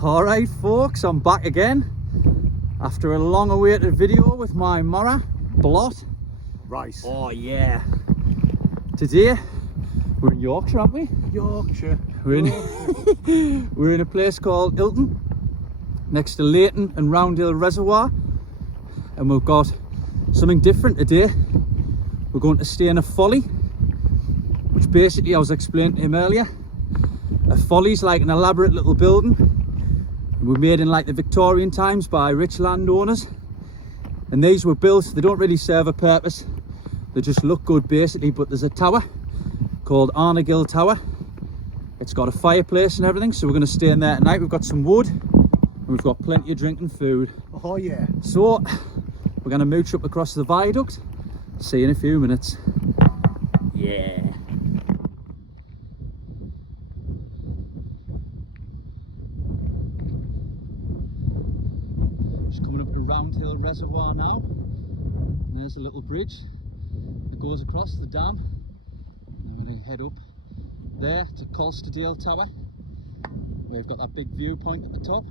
Alright folks, I'm back again after a long awaited video with my Mora BLOT. Right. Oh yeah. Today we're in Yorkshire, aren't we? Yorkshire. We're in a place called Ilton, next to Leighton and Roundhill Reservoir, and we've got something different today. We're going to stay in a folly, which basically, I was explaining to him earlier, a folly's like an elaborate little building. Were made in like the Victorian times by rich landowners, and these were built, they don't really serve a purpose, they just look good basically. But there's a tower called Arnegill Tower, it's got a fireplace and everything, so we're going to stay in there tonight. We've got some wood and we've got plenty of drinking food. Oh yeah. So we're going to mooch up across the viaduct, see you in a few minutes. Yeah. Coming up to Roundhill Reservoir now, and there's a little bridge that goes across the dam. And we're going to head up there to Colsterdale Tower. We've got that big viewpoint at the top.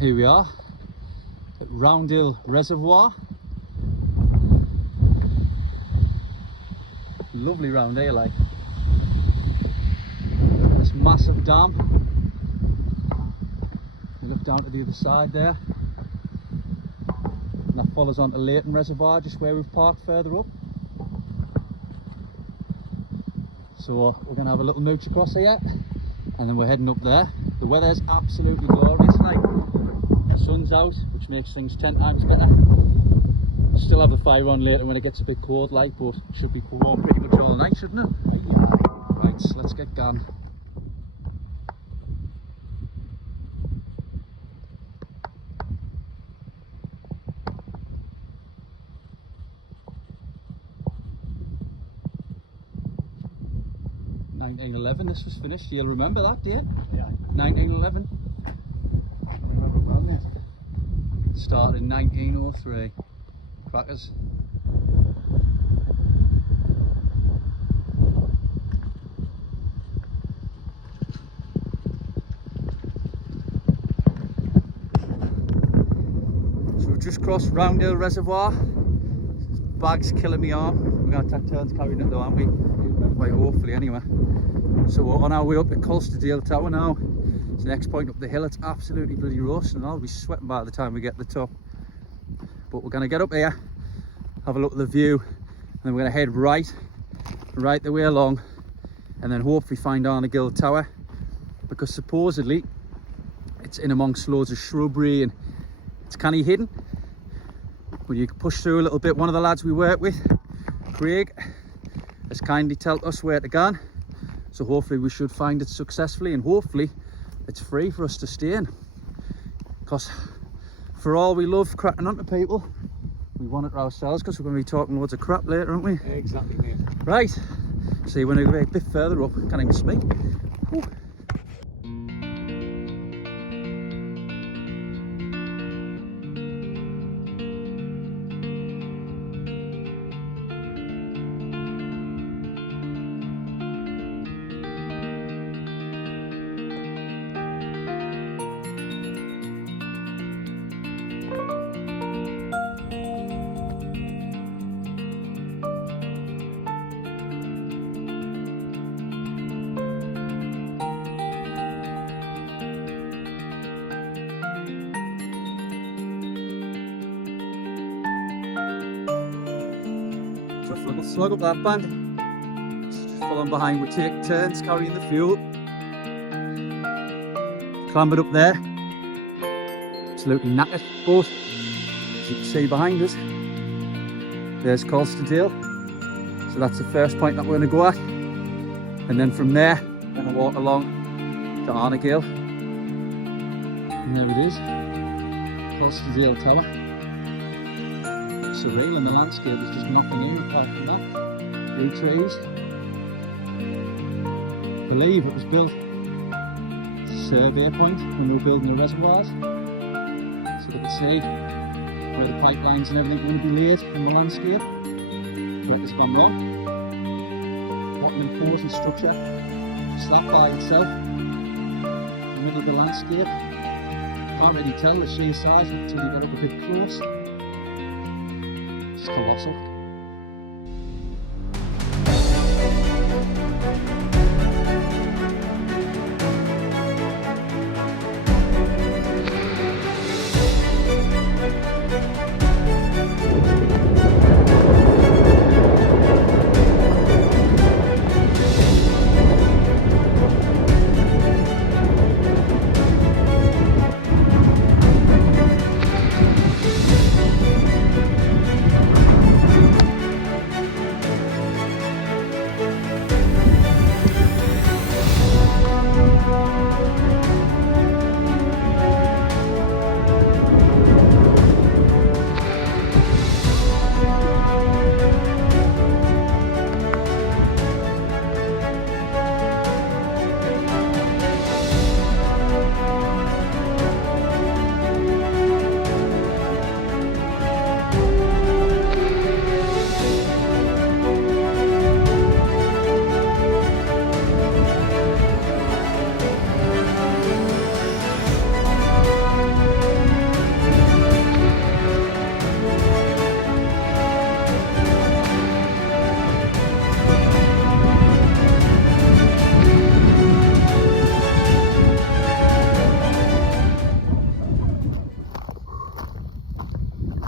Here we are at Roundhill Reservoir. Lovely round here, like this massive dam. Look down to the other side there, and that follows on to Leighton Reservoir, just where we've parked further up. So we're going to have a little mooch across here, and then we're heading up there. The weather's absolutely glorious, like the sun's out, which makes things 10 times better. Still have the fire on later when it gets a bit cold, like, but it should be warm pretty much all night, shouldn't it? Right, so let's get going. This was finished. You'll remember that date? Yeah. 1911. Started in 1903. Crackers. So we've just crossed Roundhill Reservoir. This bag's killing me arm. We're going to take turns carrying it though, aren't we? Quite hopefully anyway. So we're on our way up to Colsterdale Tower now. It's the next point up the hill. It's absolutely bloody roasting, and I'll be sweating by the time we get to the top. But we're going to get up here, have a look at the view, and then we're going to head right the way along, and then hopefully find Arnegill Tower, because supposedly it's in amongst loads of shrubbery and it's kind of hidden. But you can push through a little bit. One of the lads we work with, Craig, has kindly told us where to go. So hopefully we should find it successfully, and hopefully it's free for us to stay in. Because for all we love cracking onto people, we want it ourselves, because we're going to be talking loads of crap later, aren't we? Exactly, mate. Right, see when we go a bit further up, can't even speak. Whew. Little slug up that bank, just following behind. We take turns carrying the fuel. Clambered up there, absolutely knackered, but as you can see behind us, there's Colsterdale. So that's the first point that we're going to go at, and then from there we're going to walk along to Arnegill, and there it is, Colsterdale Tower. Surreal in the landscape, there's just nothing in apart from that. Blue trees. I believe it was built as a survey point when we were building the reservoirs, so they could see where the pipelines and everything are going to be laid in the landscape. But it's gone wrong. What an imposing structure. Just that by itself, in the middle of the landscape. Can't really tell the sheer size until you get up a bit close. It's colossal.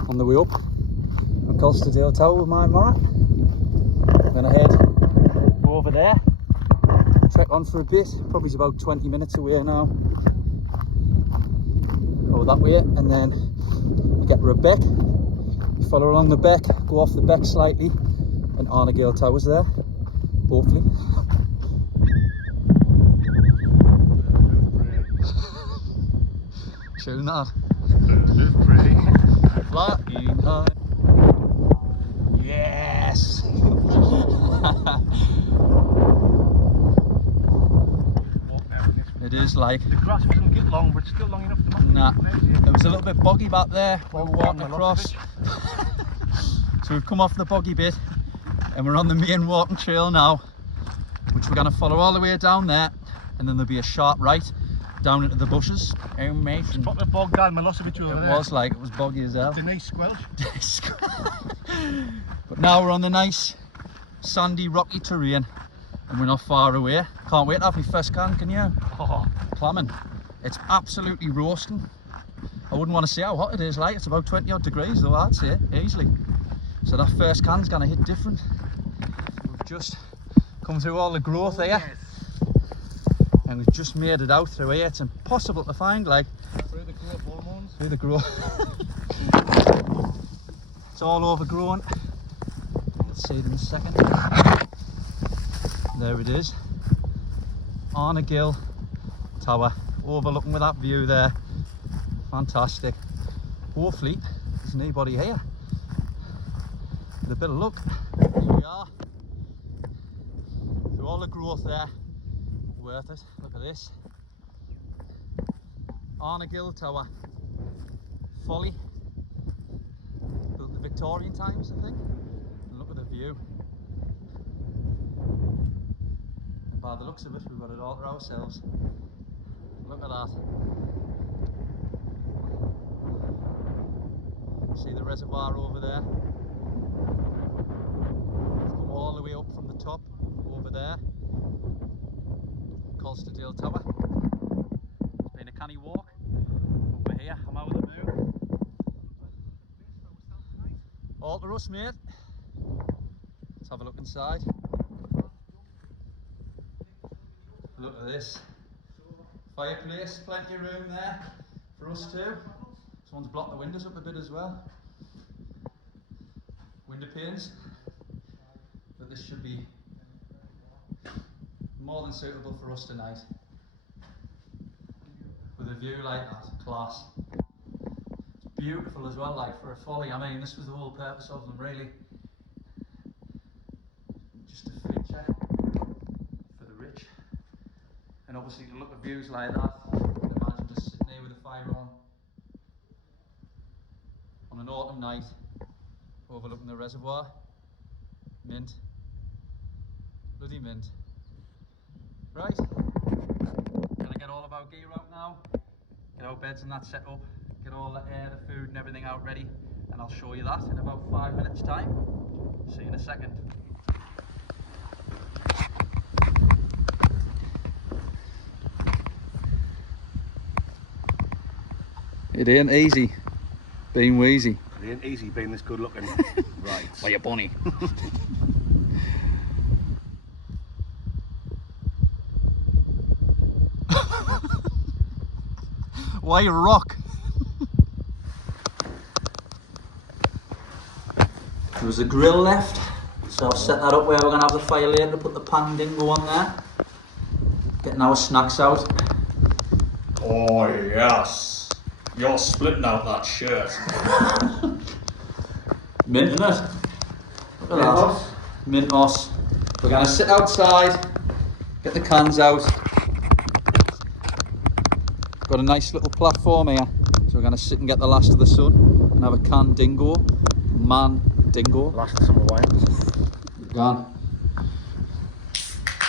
On the way up from Colsterdale Tower with my mark. I'm going to head over there, trek on for a bit, probably it's about 20 minutes away now. Go that way, and then you get to a beck, you follow along the beck, go off the beck slightly, and Arnegale Tower's there, hopefully. Tune that. Flying high. Yes! It is like... The grass doesn't get long, but it's still long enough to... Nah, it was a little bit boggy back there when we were walking across. So we've come off the boggy bit and we're on the main walking trail now, which we're going to follow all the way down there, and then there'll be a sharp right down into the bushes. Oh mate. It's proper bog down Milosevic over there. It was like, it was boggy as hell. It's a nice squelch. But now we're on the nice sandy rocky terrain and we're not far away. Can't wait to have my first can you? Oh. Clamming. It's absolutely roasting. I wouldn't want to say how hot it is, like it's about 20 odd degrees though, I'd say, easily. So that first can's gonna hit different. We've just come through all the growth here. Yes. And we've just made it out through here. It's impossible to find, like. Through the growth hormones. Through the growth. It's all overgrown. Let's see it in a second. There it is. Arnegale Tower, overlooking with that view there. Fantastic. Hopefully there's nobody here. With a bit of luck, here we are. Through all the growth there. Worth it. Look at this. Arnegale Tower. Folly. Built in the Victorian times, I think. And look at the view. And by the looks of it, we've got it all to ourselves. Look at that. See the reservoir over there? We've come all the way up from the top over there. Colsterdale Tower. It's been a canny walk. Over here, I'm out of the moon. All to us, mate. Let's have a look inside. Look at this. Fireplace, plenty of room there for us too. Someone's blocked the windows up a bit as well. Window panes. But this should be more than suitable for us tonight. With a view like that, class. It's beautiful as well, like for a folly. I mean, this was the whole purpose of them, really. Just a feature for the rich. And obviously to look at views like that, you can imagine just sitting there with a fire on an autumn night, overlooking the reservoir. Mint. Bloody mint. Right. Gonna get all of our gear out now. Get our beds and that set up. Get all the air, the food and everything out ready. And I'll show you that in about 5 minutes time. See you in a second. It ain't easy being wheezy. It ain't easy being this good looking. Right. Like a bunny. Why a rock? There was a grill left, so I've set that up where we're going to have the fire later to put the pan dingo on there. Getting our snacks out. Oh yes, you're splitting out that shirt. Mint, isn't it? Look at that. Mintos. We're going to sit outside, get the cans out. Got a nice little platform here, so we're going to sit and get the last of the sun and have a can dingo. Man dingo. Last of summer wine. Gone.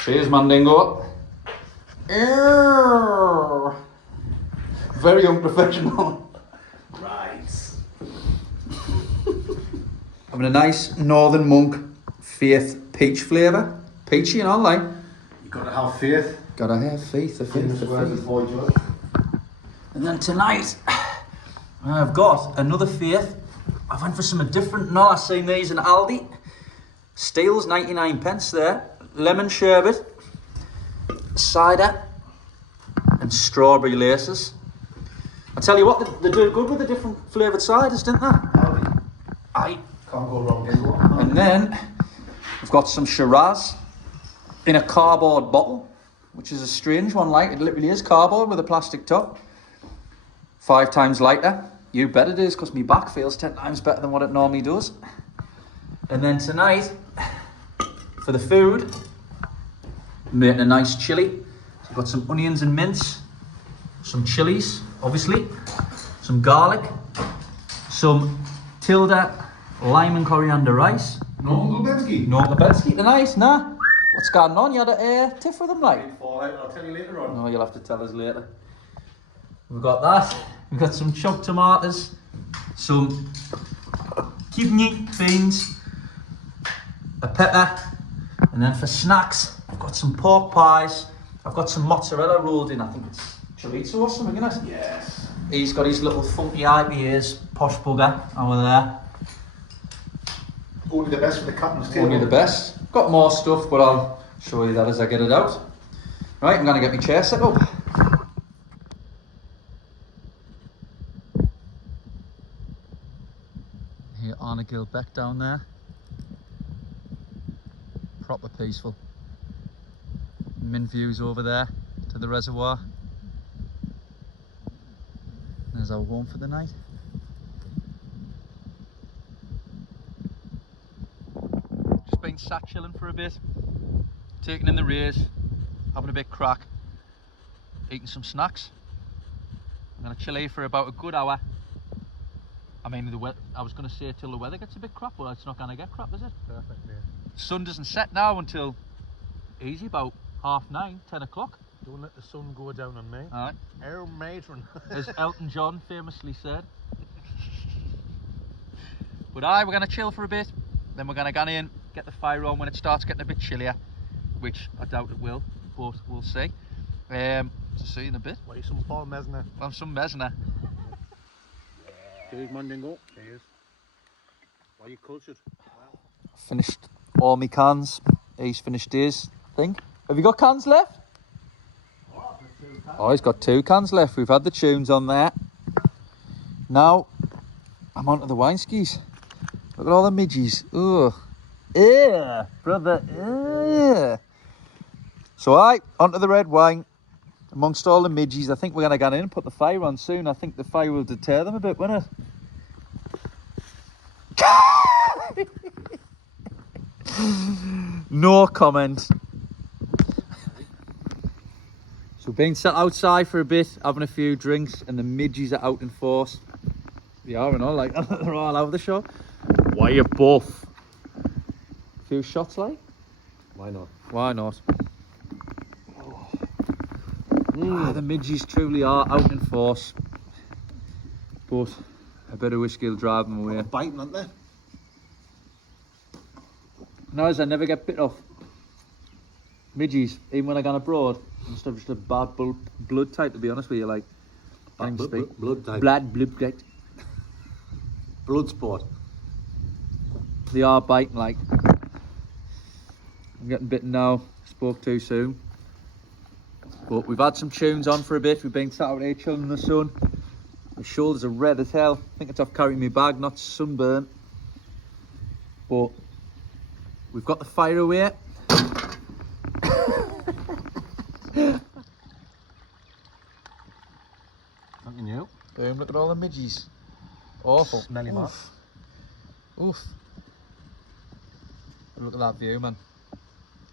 Cheers, man dingo. Ew. Very unprofessional. Right. Having a nice Northern Monk Faith peach flavour. Peachy and all, like. You gotta have faith. Gotta have faith, the faith, the faith. Boy George. And then tonight, I've got another faith. I went for something different. No, I've seen these in Aldi. Steel's 99 pence there. Lemon sherbet, cider, and strawberry laces. I tell you what, they do good with the different flavoured ciders, didn't they? Aye. Can't go wrong with one. And then we've got some Shiraz in a cardboard bottle, which is a strange one. Like, it literally is cardboard with a plastic top. 5 times lighter. You bet it is, because my back feels 10 times better than what it normally does. And then tonight, for the food, I'm making a nice chilli. So I've got some onions and mince, some chilies, obviously, some garlic, some Tilda lime and coriander rice. No Lubensky. No Lubensky tonight, nah. What's going on? You had a tiff with them, like? I'll tell you later on. No, you'll have to tell us later. We've got that. We've got some chopped tomatoes, some kidney beans, a pepper, and then for snacks, I've got some pork pies. I've got some mozzarella rolled in. I think it's chorizo or something, isn't it? Yes. He's got his little funky IPAs, posh bugger over there. Only the best for the captain's table. Only the best. Got more stuff, but I'll show you that as I get it out. Right, I'm going to get my chair set up. Here, Arna Gilbeck down there. Proper peaceful. Mint views over there to the reservoir. There's our home for the night. Just been sat chilling for a bit, taking in the rays, having a bit crack, eating some snacks. I'm going to chill here for about a good hour. I mean, I was going to say till the weather gets a bit crap, but it's not going to get crap, is it? Perfect, mate. Sun doesn't set now until easy about 9:30, 10 o'clock. Don't let the sun go down on me. Alright. Air matron. As Elton John famously said. But we're going to chill for a bit, then we're going to go in, get the fire on when it starts getting a bit chillier, which I doubt it will, but we'll see. To see you in a bit. What are some Paul Mesner? Have some mesna. Cheers, Mandingo. Cheers. Why are you cultured? Finished all my cans. He's finished his thing. Have you got cans left? Oh, he's got 2 cans left. We've had the tunes on there. Now, I'm onto the wine skis. Look at all the midges. Ugh. Yeah, brother. Yeah. So, onto the red wine. Amongst all the midges, I think we're going to get in and put the fire on soon. I think the fire will deter them a bit, won't it? No comment. So being sat outside for a bit, having a few drinks, and the midges are out in force. They are and all, like, they're all over the show. Why you buff? A few shots, like? Why not? Why not? The midges truly are out in force, but a bit of whiskey will drive them away. Biting, aren't they? No, I never get bit off. Midges, even when I gone abroad, I'm just a bad blood type, to be honest with you. Like, Blood type. blood type. Blood sport. They are biting, like. I'm getting bitten now. Spoke too soon. But we've had some tunes on for a bit. We've been sat out here chilling in the sun. My shoulders are red as hell. I think it's off carrying my bag, not sunburn. But we've got the fire away. Nothing new. Boom, look at all the midges. Awful. Smelly man. Oof. Look at that view, man.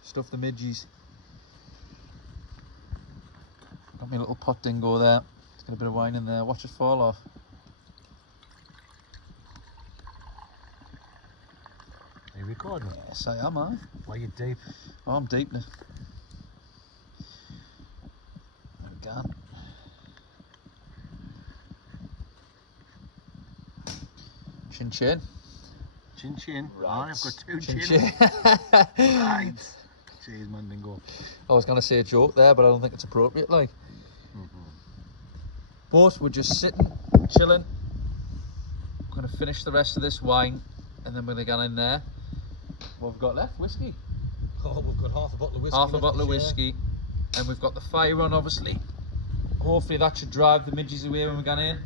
Stuff the midges. Got my little pot dingo there. It's got a bit of wine in there. Watch it fall off. Are you recording? Yes, I am, man. Why are you deep? Oh, I'm deep now. There we go. Chin chin. Chin chin. Right. I've got two Chin chins. chin. Right. Cheers, man, dingo. I was going to say a joke there, but I don't think it's appropriate, like. But we're just sitting, chilling. We're going to finish the rest of this wine, and then we're going to get in there. What have we got left? Whiskey. Oh, we've got half a bottle of whiskey. Half a bottle of whiskey. And we've got the fire on, obviously. Hopefully that should drive the midges away when we get in.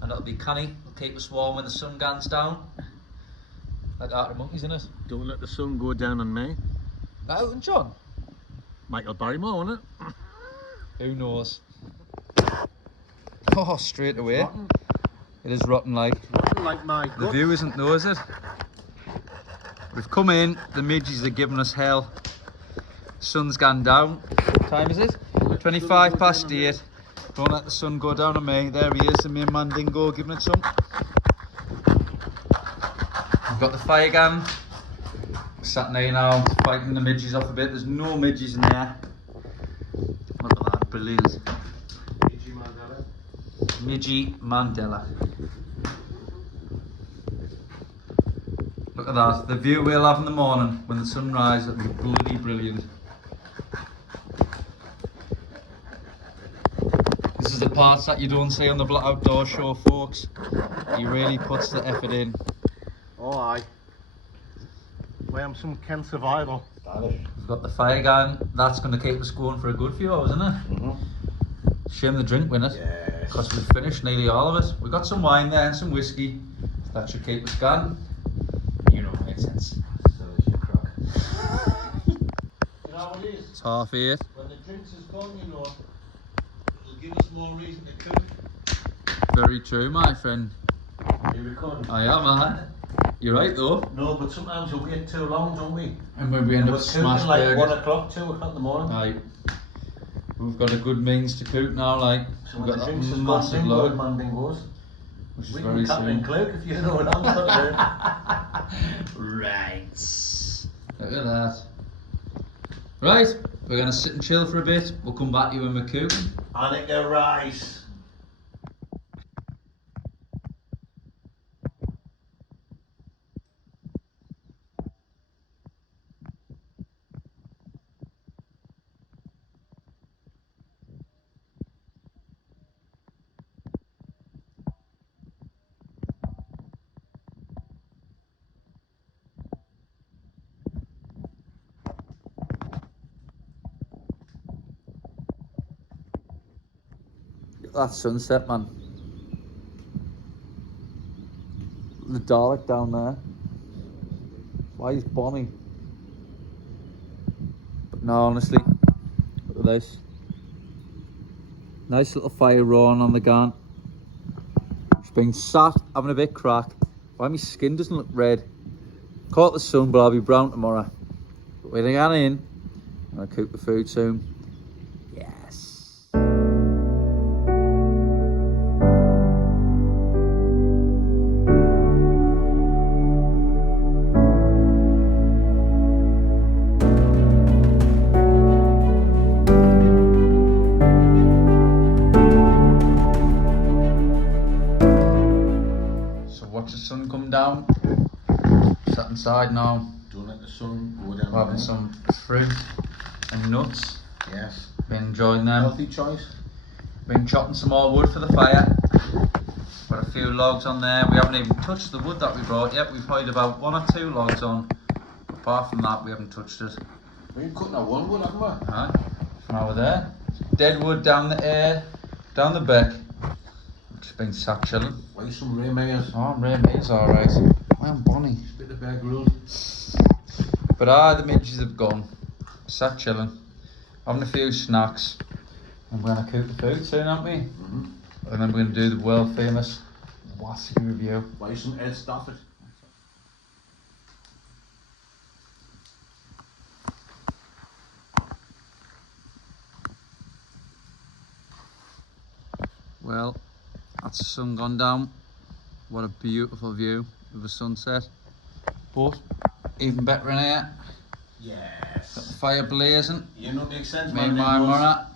And that'll be canny. It'll keep us warm when the sun goes down. Like Art of Monkeys, innit? Don't let the sun go down on me. That Elton John? Michael Barrymore, wasn't it? Who knows? Oh, straight away. Rotten. It is rotten, like. Rotten like my The gut. view isn't though, is it? We've come in, the midges are giving us hell. Sun's gone down. What time is it? 25 past 8. Don't let the sun go down on me. There he is, the main man dingo, giving it some. We've got the fire gun. We're sat in here now, fighting the midges off a bit. There's no midges in there. Look at that, brilliant. Midgie Mandela. Look at that, the view we'll have in the morning when the sun rises, it'll be bloody brilliant. This is the parts that you don't see on the BLOT Outdoors Show, folks. He really puts the effort in. Oh, aye. I am some Ken survival. We've got the fire gun, that's going to keep us going for a good few hours, isn't it? Shame the drink with it, because we've finished nearly all of it. We've got some wine there and some whiskey, that should keep us going. You know, it makes sense. So it's your crock. You know what it is? It's 8:30. When the drinks is gone, you know, it'll give us more reason to cook. Very true, my friend. Are you recording? I am, man. You're right though. No, but sometimes we wait too long, don't we? And when we end We're up cooking smashed like burgers. 1 o'clock, 2 o'clock in the morning. Aye. We've got a good means to cook now, like. So We've when got the that drinks is gone, massive dingo, load, man dingoes. which is We very can cut and soon. clerk if you know what I'm talking about. Right. Look at that. Right, we're gonna sit and chill for a bit. We'll come back to you when we're cooking. Annika rice. That sunset, man. The Dalek down there. Why he's bombing? But no, honestly, look at this. Nice little fire roaring on the gun. Just been sat having a bit crack. Why my skin doesn't look red? Caught the sun, but I'll be brown tomorrow. But when I get in, I'm gonna cook the food soon. Yes. inside now. Don't let the sun go down. We're having some fruit and nuts. Yes. Been enjoying them. Healthy choice. Been chopping some more wood for the fire. Got a few logs on there. We haven't even touched the wood that we brought yet. We've piled about 1 or 2 logs on. Apart from that, we haven't touched it. We've been cutting our one wood, haven't we? Aye. From over there. Dead wood down the air, down the beck. Just been sat chilling. Why some Ray Mayors? Oh, Ray May's alright. I am Bonnie. Bit of Bear Grylls. But the midges have gone. Sat chilling. Having a few snacks. And we're going to cook the food soon, aren't we? Mm-hmm. And then we're going to do the world famous Wassy review. Why some Ed Stafford? Well, that's the sun gone down. What a beautiful view of the sunset. But even better in here. Yes. Got the fire blazing. You know the extent. Me and mine were at.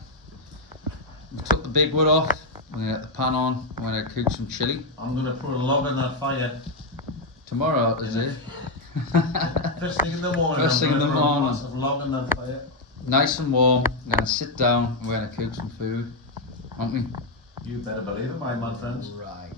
We took the big wood off. We're going to get the pan on. We're going to cook some chilli. I'm going to put a log on that fire. Tomorrow, is it? First thing in the morning. First thing in the morning. A massive log on that fire. Nice and warm. We're going to sit down and we're going to cook some food. Aren't we? You better believe it, my friends. Right.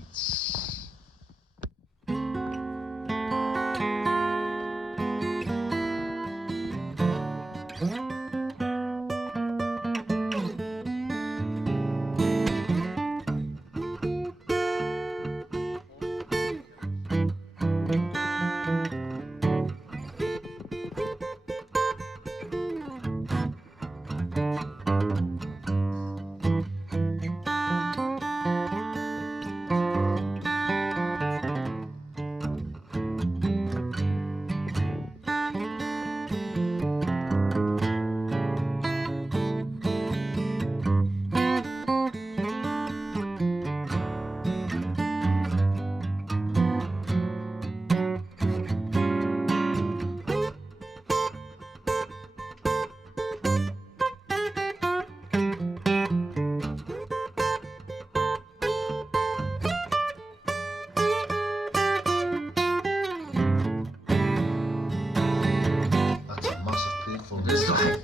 It's like,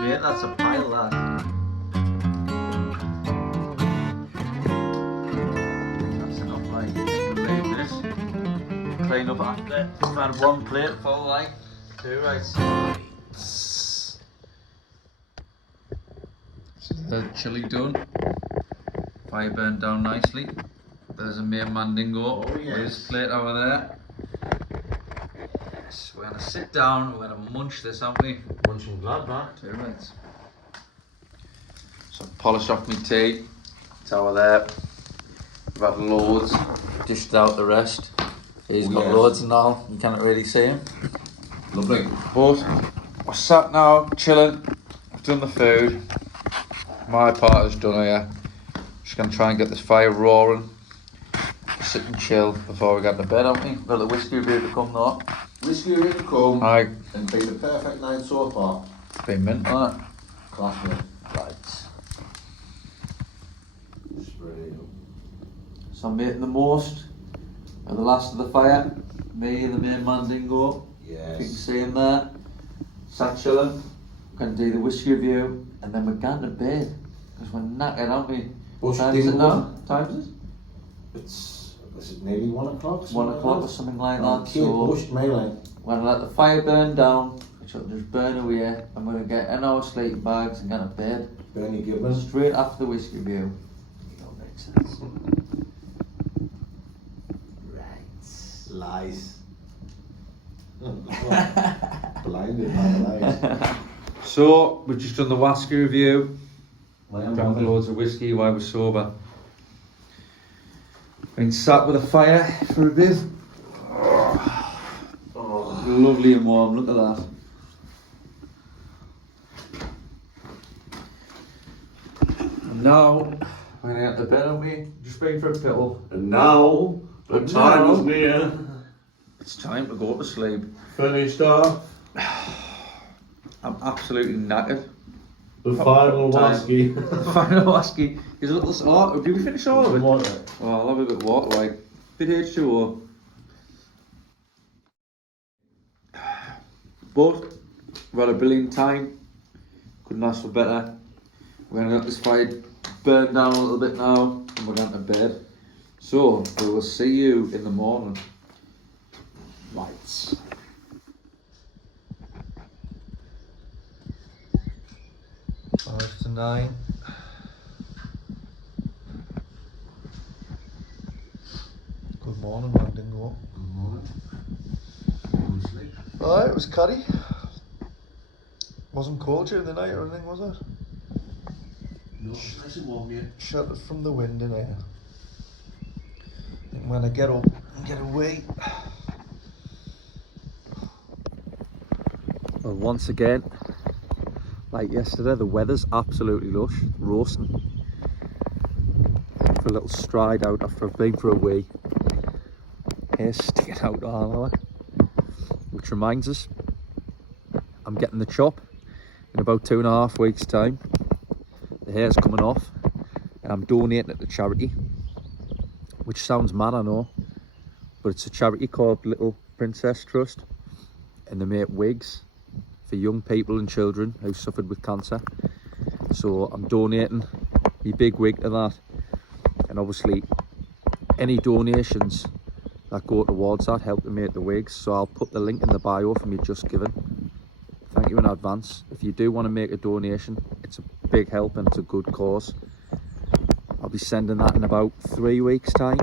mate, that's a pile, that. That's enough, like, I think we'll leave this. Clean up after. Just had 1 plate full, like, 2 right. So the chilli done. Fire burned down nicely. There's a mere mandingo with his plate over there. We're going to sit down, we're going to munch this, aren't we? Munching glad back. 2 minutes. So I've polished off my tea. It's over there. We've had loads. Dished out the rest. He's got loads and all. You can't really see him. Lovely. But we're sat now, chilling. I've done the food. My part is done here. Just going to try and get this fire roaring. Sit and chill before we get to bed, haven't we? Got the whiskey review to come though. Whiskey ready to come. Aye. And been the perfect night so far. It's been mint, hasn't it? Class mate. Right. Spray. So I'm making the most of the last of the fire. Me and the main mandingo. Yes. You can see him there. Sat chilling. We're going to do the whiskey review and then we're going to bed. Because we're knackered, aren't we? Bush Time is it dingo. now? Time is it? Is it nearly 1 o'clock? 1 o'clock or something like that. Okay, So pushed melee. we're going to let the fire burn down, which will just burn away. I'm going to get in our sleeping bags and get to bed. Bernie Gibbons. Straight after the whiskey review. It don't make sense. Right. Lies. Blinded by the lies. So, we've just done the whiskey review. Drank Lovely. loads of whiskey while we're sober. Been sat with a fire for a bit. Oh, lovely and warm, look at that. And now, we're going to get to bed, aren't we? Just been for a pill. And now, the time is near. It's time to go to sleep. Finished off. I'm absolutely knackered. The final Time. whiskey. Final whiskey. Is a little. Oh, did we finish all of it? Water. Oh, I'll have a bit of water, like. Bit H2O. But we've had a brilliant time. Couldn't ask for better. We're gonna let this fire burn down a little bit now, and we're going to bed. So we will see you in the morning. Lights. Five to 9. Good morning, man. Didn't go up. Good morning. Good sleep. Alright, it was cuddy. Wasn't cold during the night or anything, was it? No, nice and warm here. Sheltered from the wind in here. I think when I get up and get away. Well, once again, like yesterday, the weather's absolutely lush, roasting. For a little stride out after I've been for a wee. Hair's sticking out all over. Which reminds us, I'm getting the chop in about 2.5 weeks' time. The hair's coming off and I'm donating it to charity. Which sounds mad, I know, but it's a charity called Little Princess Trust, and they make wigs for young people and children who suffered with cancer. So I'm donating my big wig to that, and obviously any donations that go towards that help to make the wigs. So I'll put the link in the bio for me Just Giving. Thank you in advance. If you do want to make a donation, it's a big help and it's a good cause. I'll be sending that in about 3 weeks' time,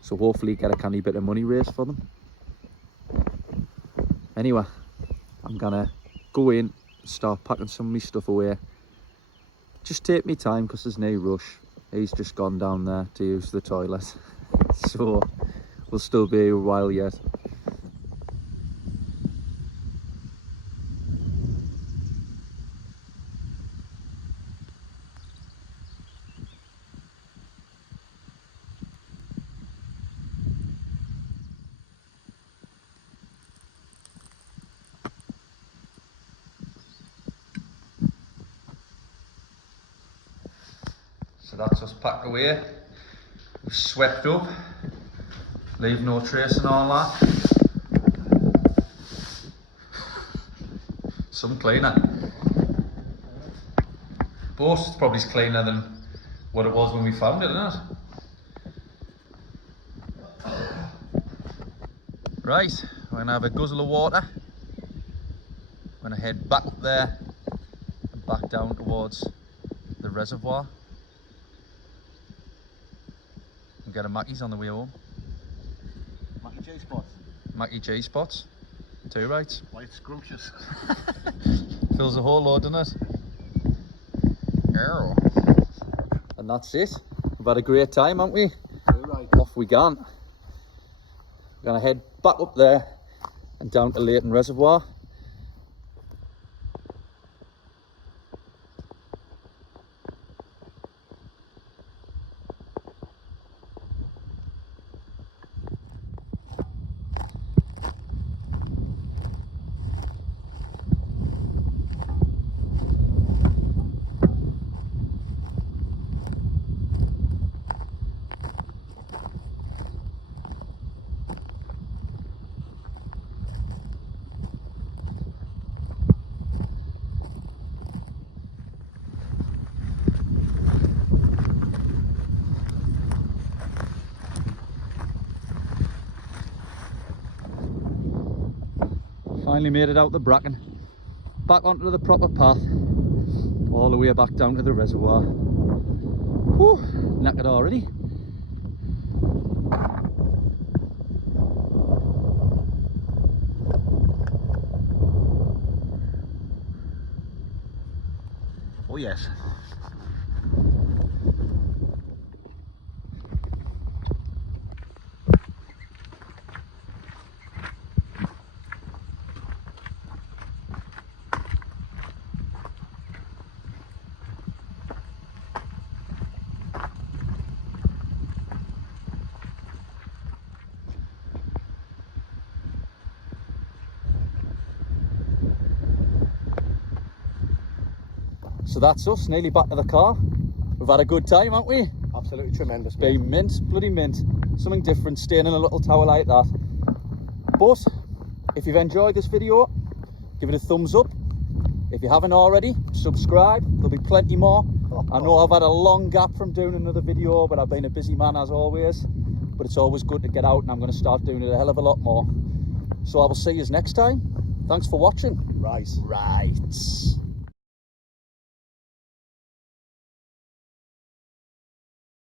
so hopefully get a canny bit of money raised for them. Anyway, I'm gonna go in, start packing some of my stuff away. Just take me time because there's no rush. He's just gone down there to use the toilet, so we'll still be here a while yet. So that's us packed away. We've swept up, leave no trace and all that. Some cleaner. But it's probably cleaner than what it was when we found it, isn't it? Right, we're gonna have a guzzle of water. We're gonna head back up there and back down towards the reservoir. Get a Mackey's on the way home. Mackie J spots. Mackie J spots. 2 right. White scrumptious. Fills the whole load, doesn't it? And that's it. We've had a great time, haven't we? 2 right. Off we gone. We're gonna head back up there and down to Leighton Reservoir. Finally made it out the bracken, back onto the proper path, all the way back down to the reservoir. Whew, knackered already. Oh yes. So that's us, nearly back to the car. We've had a good time, haven't we? Absolutely tremendous, mate. Been mint, bloody mint. Something different, staying in a little tower like that. But if you've enjoyed this video, give it a thumbs up. If you haven't already, subscribe. There'll be plenty more. I know I've had a long gap from doing another video, but I've been a busy man as always. But it's always good to get out, and I'm going to start doing it a hell of a lot more. So I will see you next time. Thanks for watching. Right. Right.